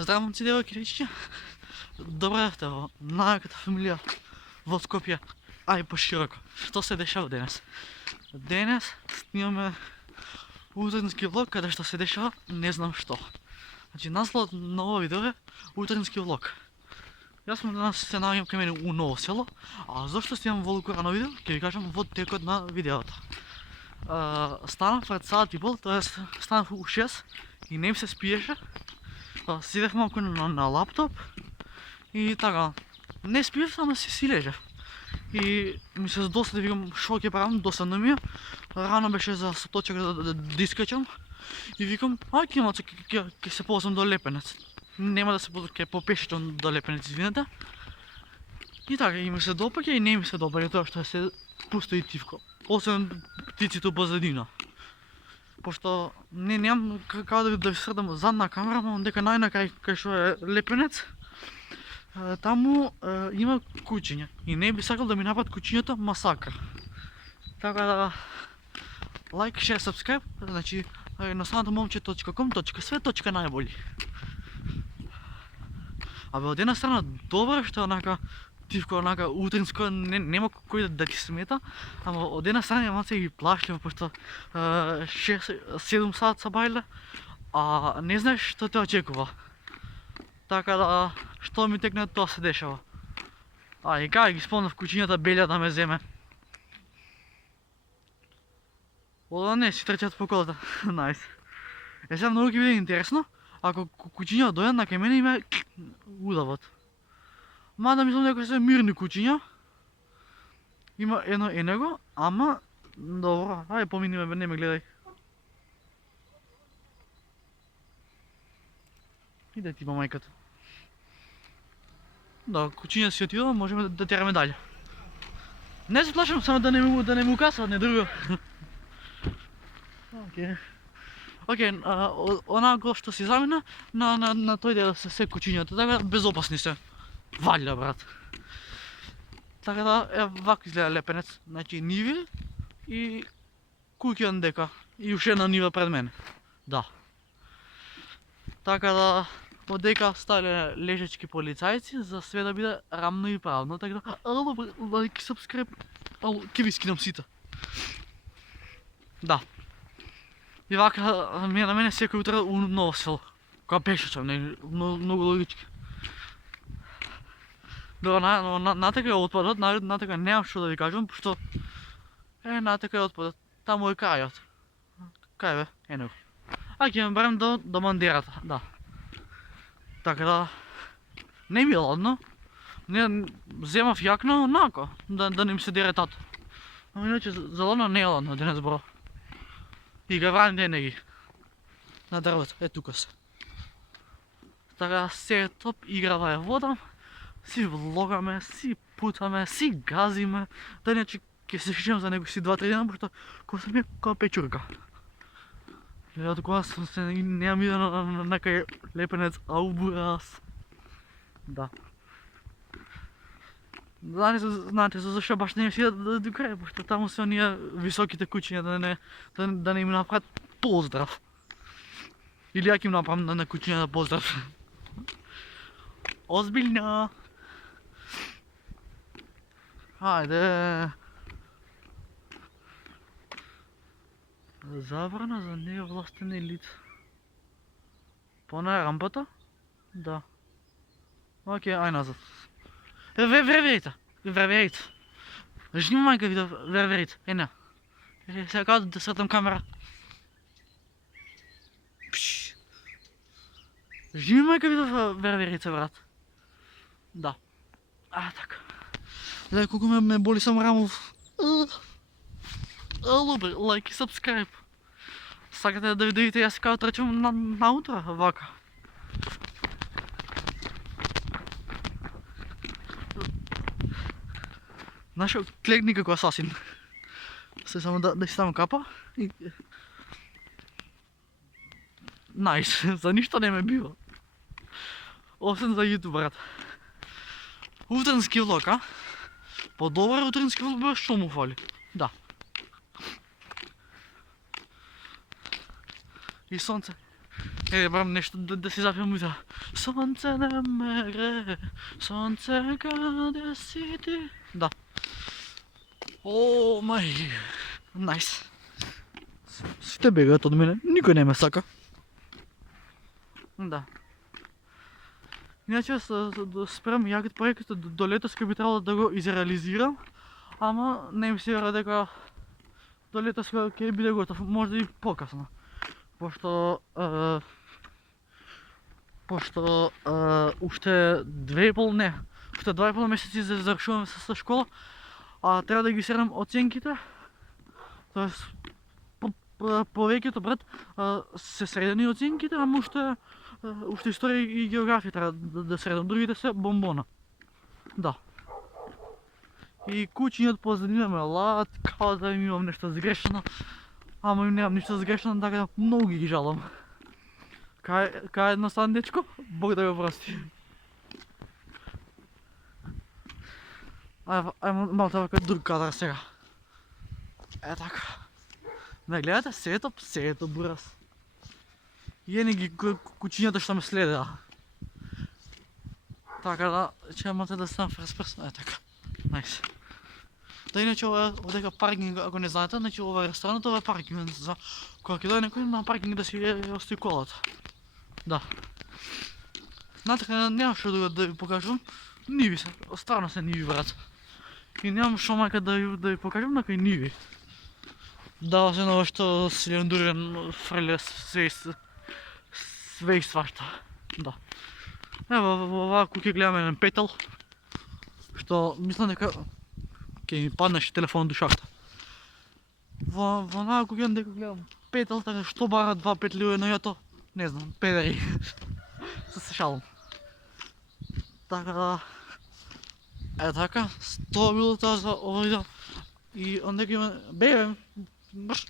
Здравствуйте, девойки, речки. Добре утро, моята фамилия в Скопје, а и пошироко. Што се дешава денес? Денес снимаме утрински влог, каде што се дешава не знам што. Значи, насловот на ова видео е утрински влог. Јас сум денес се наоѓам кај мене у Ново село, а зашто снимам волку рано видео, ќе ви кажам во текот на видеото. Станав пред сат и пол, тоест станав у 6 и не ми се спиеше. Седев малку на лаптоп и така, не спиев, ама си лежев. И ми се досади, викам, шо ќе правам, досадно ми е. Рано беше за соточек да искачам и викам, ќе се ползвам до Лепенец. Нема да се ќе попешичам до Лепенец, извинете. И така, и ми се допаѓа и не ми се допаѓа тоа што се пусто и тивко. Освен птиците у позадина. Пошто немам како да ви средам задна камера, но дека најнакрај кај што е Лепенец, таму има кучиња и не би сакал да ми направат кучињата масакр. Така да лайк, шер, сабскрайб, значи едностанатомомче.com.sv.најбољи. Абе, од една страна добро што онака тивко, онака утринско, нема кој да ти смета, ама од една страна е малце и плашливо, пошто 6-7 сат са бајле, а не знаеш што те очекува. Така да, што ми текне, тоа се дешава. И кај ги спомнав кучињата белја да ме земе. Ода не, си трчат по колата. Најс. Сега многу ќе биде интересно, ако кучиња дојдат на кај мене и ме удават. Мада мислам дека се мирни кучиња. Има едно него, ама добро, ајде помини ме, не ме гледај. Иде ти по мајката. Да, кучиња си отидува, можеме да тераме дале. Не се плашам, само да не му касат, не друго. Океј, онако што си замина, на тој дел се кучињата, така безопасни се. Валја, брат. Така да, вако изгледа Лепенец. Значи, ниви и куќа дека. И уште една нива пред мене. Да. Така да, одека ставиле лежачки полицајци за све да биде рамно и правно. Така да, лайк, сабскрайб, ќе ви скинам сите. Да. И вака на мене секој утро у Ново село. Кога пешачам, многу логички. Добро, натака е отпадот, натака немам што да ви кажам, пошто натака е отпадот, таму е крајот. Кај бе? Него. Ќе ме барем до мандерата, да. Така да, не ми е ладно. Не земав јакна, онако, да не ми се дере тато. Ама иначе за ладно не е ладно, денес бро. И гавраните не ги. На дрвото, тука се. Така се топ, играва е водам. Си влогаме, си путаме, си газиме, да иначе ќе се шишам за него си 2-3 дена, пошто кога сам е као печурка. Од кога се немам иде на кај Лепенец, бурас. Да. Знаете зашто баш не си до крај, пошто таму се оние високите кучиња да не им направат поздрав. Или ја ќе им направам на кучиња поздрав. Озбилно. Ајде. Забрана за невластени лица. Пона е рампата? Да. Океј, ај назад. Верверите. Жни мајка видео, верверите. Не. Сега како да сретам камера. Жни мајка видео, верверите, брат. Да. Така. Гледај колку ме боли сам рамов. Лубе, лайк и сабскрайб. Сакате да видите јас како трчам на утро, вака. Знаеш, клегни како асасин. Се само да си ставам капа и... Најс, за ништо не ме бива. Освен за YouTube, брат. Утрински влог, По-добар утрински влог, што му фали? Да. И сонце. Барам нещо да си запием музика. Слънце на мере, слънце къде си ти? Да. О, май. Найс. Ще бегат от мене, никой не ме сака. Да. Иначе спрям якът проекта до летоска би трябвало да го изреализирам, ама не ми се вера дека до летоска ќе биде готов, може и по-късно. Пошто уште 2,5 месеци завршуваме с школа, а трябва да ги средам оценките. Тоест, повеќето брат се средени оценките, ама уште история и география трябва да средам, другите се бомбона. Да. И кучињат позадина ме лаат, као да им имам нешто сгрешено, ама им немам ништо сгрешено, така да многу ги жалам. Кај едноставен дечко, Бог да го прости. Ајмо малко така друг кадар сега. Е така. Не гледате, сето бурас. И ени ги кучињата што ме следеа. Така да, ќе имате да ставам first person, е така. Найс. Да, иначе овдека паркинг, ако не знаете, значи ова е ресторанот, ова е паркинг за кога ќе дојде некој на паркинг да си остави колата. Да. Знаете, нямам што да ви покажам. Ниви се, стварно се ниви, брат. И нямам што мајка да ви покажам на кај ниви. Дава се ново што Силендурен фреле све и свашта. Да. Ево, оваа куќа гледаме еден петел. Што мислам дека ќе ми паднеше телефон до шахта. Во онаа куќа дека гледам петел, така што бара два петли у едно јато? Не знам, педери. Се шалам. Така да... Е така, тоа било тоа за овој видео. И ондека има... Бе, баш...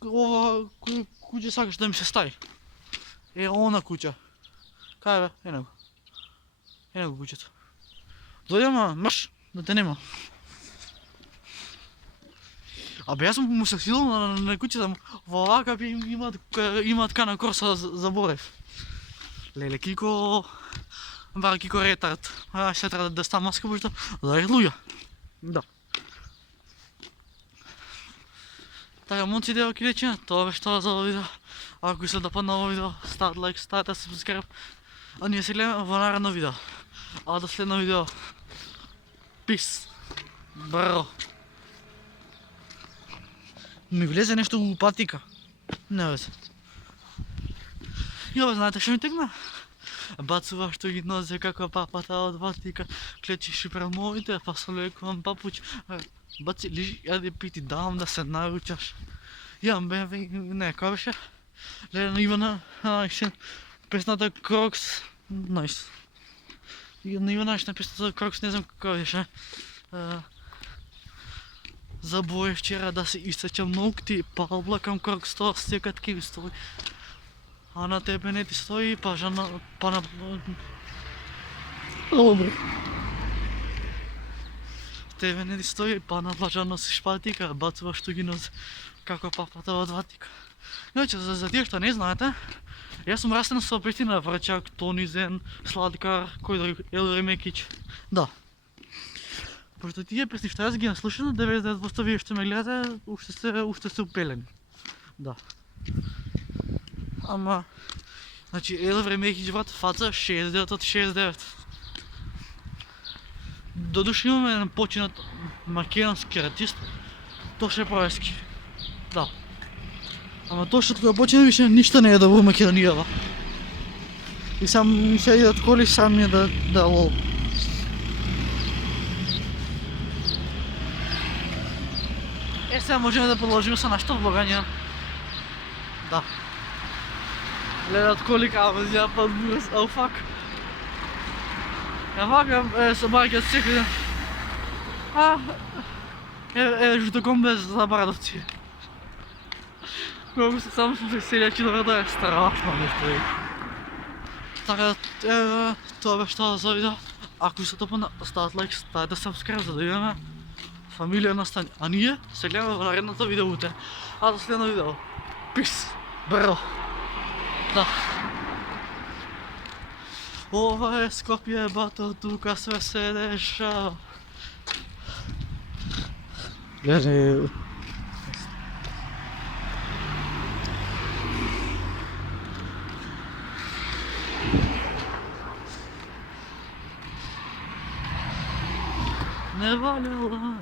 Ова куќа сакаш да ми се стави. Она куќа. Кај бе? Ено го куќето. Дојде ама, мрш, да те нема. Абе, јас му се силам на куќата, во овака би има така на корса заборев. Леле, кико... Бара кико ретард. Ще треба да ставам маска, бошто да е луѓа. Да. Така, момци, девојки, рече, тоа беше тоа за ова видео. Ако се допадна ова видео, стават лайк, ставате сабскрайб. А ние се гледаме во наредно видео. А до следно видео. Пис. Бро. Ми влезе нешто у патика. Не везе. И ова знаете што ми текна? Бацува што ги нозе како папата од патика. Клечи шипер моите, фасолекувам папуч. Баци, лижи, јаде пити, давам да се наручаш. Јам бе, не, кој беше? Леле, Ивана, песната Крокс. Найс. На Ивана на песната Крокс, не знам како беше. Забојав вчера да се исечам ногти, па облакам Крокс, тоа секат ке ви стои. А на тебе не ти стои, па на... Добре. Тебе не ти стои, па на плажа носиш патика, бацува што ги носи како папата од Ватика. Иначе, за тие што не знаете, јас сум растен со песни на Врачак, Тонизен, Сладкар, кој друг, Елори Мекич. Да. Пошто тие песни што јас ги наслушам, 99% вие што ме гледате, уште се упелени. Да. Ама... Значи, Елори Мекич, брат, фаца 69 од 69. Додуше имаме еден починат македонски артист, Тоше Проески. Да. Ама Тоше кога почина више ништо не е добро Македонијава. И сам ми се идат коли, сам ми е да лол. Е, сега можеме да продолжиме со нашето влагање. Да. Гледат коли као ја пад бурас, ау фак. Ja вака се баќаат секој ден. Жутокомбе за Брадовци. Колку се само селјачи добре да е страшно нешто е. Така, тоа беше тоа за видео. Ако ви се допадна, стават лайк, ставете сабскрайб за да имаме familia nastan. A ние се гледаме во наредното видео утре. А до следно видео. Пис! Бро! Да. Ова е Скопје, бато, тука све се дешава. Гледай. Не валяла,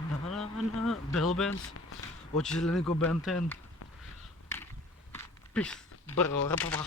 на Белбенс, од зеленого Бентен. Пис, бро, рапапа.